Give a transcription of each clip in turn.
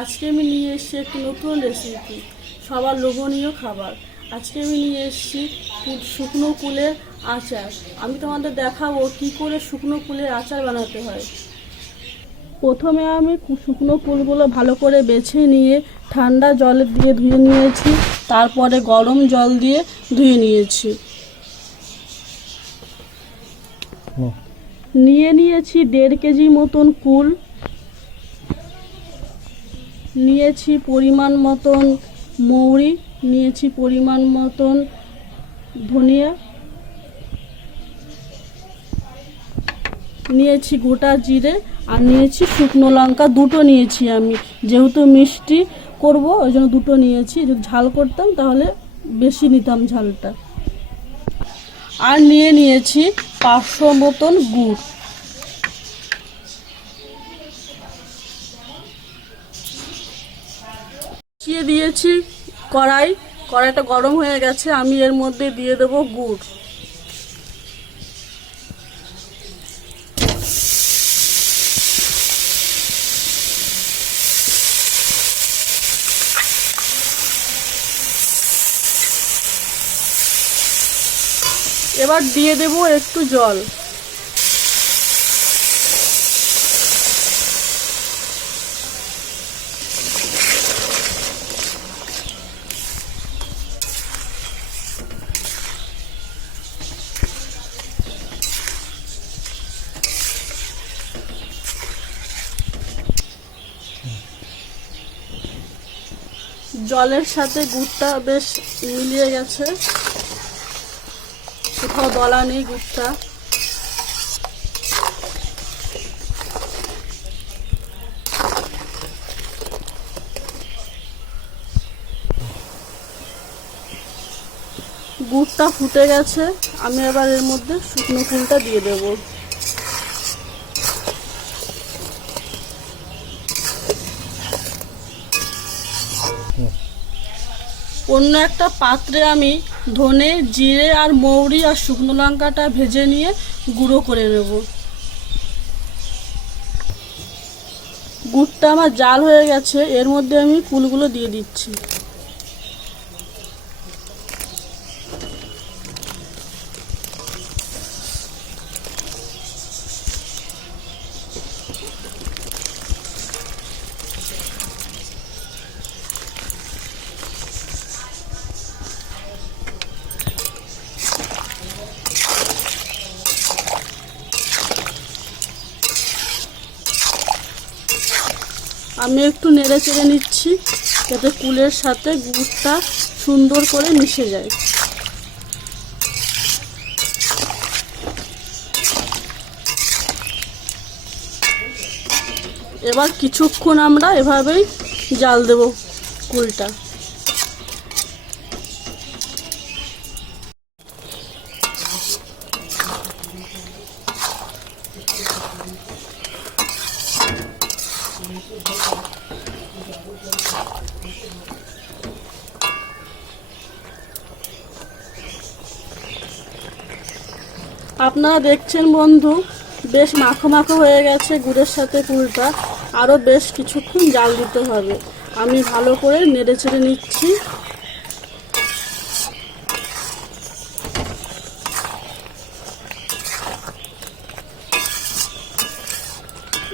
আজকে আমি নিয়ে এসেছি একটি নতুন রেসিপি, সবার লোভনীয় খাবার। আজকে আমি নিয়ে এসেছি শুকনো কুলের আচার। আমি তোমাদের দেখাবো কি করে শুকনো কুলের আচার বানাতে হয়। প্রথমে আমি শুকনো কুলগুলো ভালো করে বেছে নিয়ে ঠান্ডা জলে দিয়ে ধুয়ে নিয়েছি, তারপরে গরম জল দিয়ে ধুয়ে নিয়েছি। নিয়েছি 1.5 কেজি মতন কুল, নিয়েছি পরিমাণ মতন মৌরি, নিয়েছি পরিমাণ মতন ধনিয়া, নিয়েছি গোটা জিরে, আর নিয়েছি শুকনো লঙ্কা দুটো নিয়েছি। আমি যেহেতু মিষ্টি করব ওই জন্য দুটো নিয়েছি। যদি ঝাল করতাম তাহলে বেশি নিতাম ঝালটা। আর নিয়েছি 500 মতন গুড়। দিয়েছি কড়াইটা গরম হয়ে গেছে। আমি এর মধ্যে দিয়ে দেব গুড়। এবার দিয়ে দেব একটু জল। জলের সাথে গুড়টা বেশ মিলিয়ে গেছে, কোথাও দলা নেই গুড়টা। গুড়টা ফুটে গেছে। আমি এবার এর মধ্যে শুকনো কুলটা দিয়ে দেব। অন্য একটা পাত্রে আমি ধনে, জিরে আর মৌরি আর শুকনো লঙ্কাটা ভেজে নিয়ে গুঁড়ো করে নেব। গুড়টা আমার জাল হয়ে গেছে, এর মধ্যে আমি কুলগুলো দিয়ে দিচ্ছি। আমি একটু নেড়ে চেড়ে নিচ্ছি যাতে কুলের সাথে গুড়টা সুন্দর করে মিশে যায়। এবার কিছুক্ষণ আমরা এভাবেই জাল দেব কুলটা। আপনারা দেখছেন বন্ধু, বেশ মাখো মাখো হয়ে গেছে গুড়ের সাথে কুলটা। আরও বেশ কিছুক্ষণ জাল দিতে হবে। আমি ভালো করে নেড়ে চেড়ে নিচ্ছি।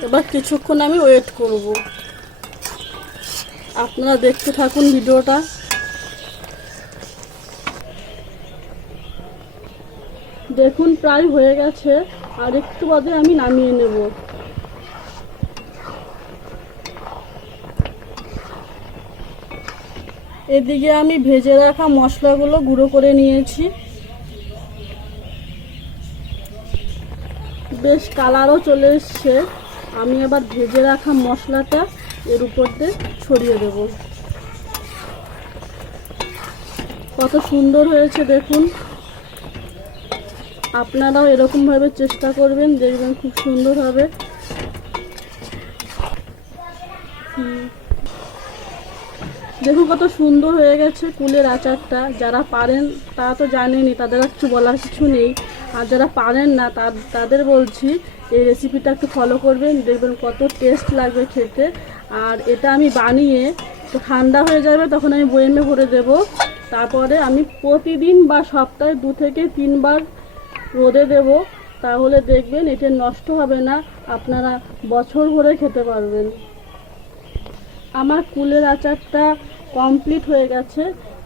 এবার কিছুক্ষণ আমি ওয়েট করব। আপনারা দেখতে থাকুন ভিডিওটা। দেখুন প্রায় হয়ে গেছে, আর একটু বাদে আমি নামিয়ে নেব। এদিকে আমি ভেজে রাখা মশলাগুলো গুঁড়ো করে নিয়েছি। বেশ কালারও চলে এসছে। আমি আবার ভেজে রাখা মশলাটা এর উপর দিয়ে ছড়িয়ে দেব। কত সুন্দর হয়েছে দেখুন। আপনারাও এরকমভাবে চেষ্টা করবেন, দেখবেন খুব সুন্দর হবে। দেখুন কত সুন্দর হয়ে গেছে কুলের আচারটা। যারা পারেন তারা তো জানেনই, তাদের কিছু বলার কিছু নেই। আর যারা পারেন না তাদের বলছি এই রেসিপিটা একটু ফলো করবেন, দেখবেন কত টেস্ট লাগবে খেতে। আর এটা আমি বানিয়ে তো ঠান্ডা হয়ে যাবে, তখন আমি বয়েমে ভরে দেব। তারপরে আমি প্রতিদিন বা সপ্তাহে 2 থেকে 3 বার রোদে দেব, তাহলে দেখবেন এটা নষ্ট হবে না, আপনারা বছর ভরে খেতে পারবেন। আমার কুলের আচারটা কমপ্লিট হয়ে গেছে।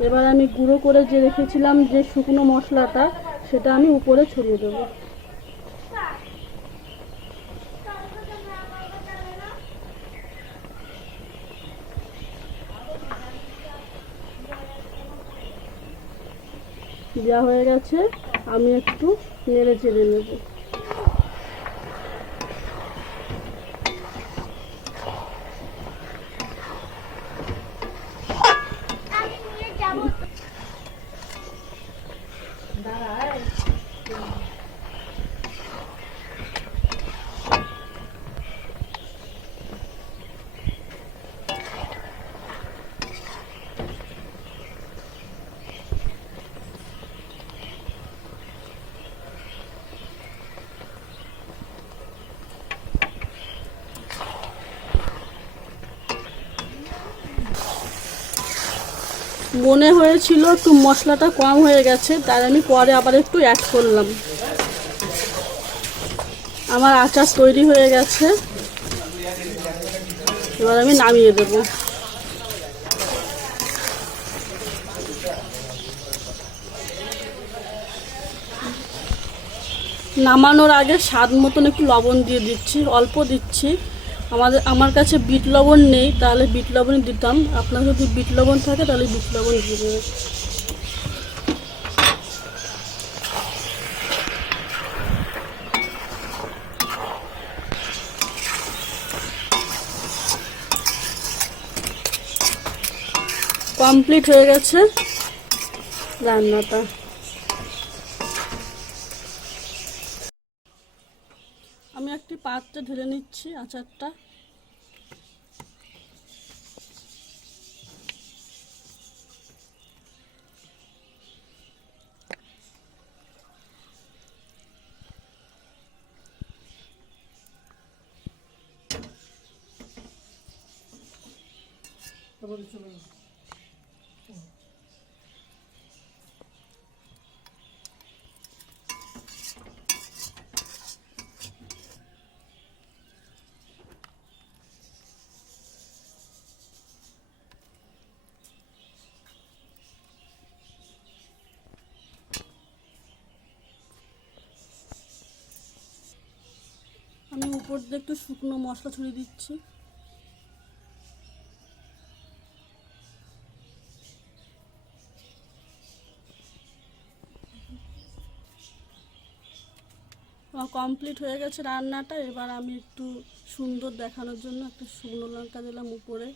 এবার আমি গুঁড়ো করে যে রেখেছিলাম যে শুকনো মশলাটা, সেটা আমি উপরে ছড়িয়ে দেবো। দেওয়া হয়ে গেছে, আমি একটু নেড়ে চেড়ে নেব। মনে হয়েছিল একটু মশলাটা কম হয়ে গেছে, তাই আমি পরে আবার একটু অ্যাড করলাম। আমার আচার তৈরি হয়ে গেছে, এবার আমি নামিয়ে দেব। নামানোর আগে স্বাদ মতন একটু লবণ দিয়ে দিচ্ছি, অল্প দিচ্ছি। আমার কাছে বিট লবণ নেই, তাহলে বিট লবণই দিতাম। আপনার যদি বিট লবণ থাকে তাহলে বিট লবণ দিয়ে দেবেন। কমপ্লিট হয়ে গেছে রান্নাটা। আমি একটি পাত্রে ঢেলে নিচ্ছি আচারটা। আমি উপর দিয়ে একটু শুকনো মশলা ছড়িয়ে দিচ্ছি। কমপ্লিট হয়ে গেছে রান্নাটা। এবার আমি একটু সুন্দর দেখানোর জন্য একটা শুকনো লঙ্কা দিলাম উপরে।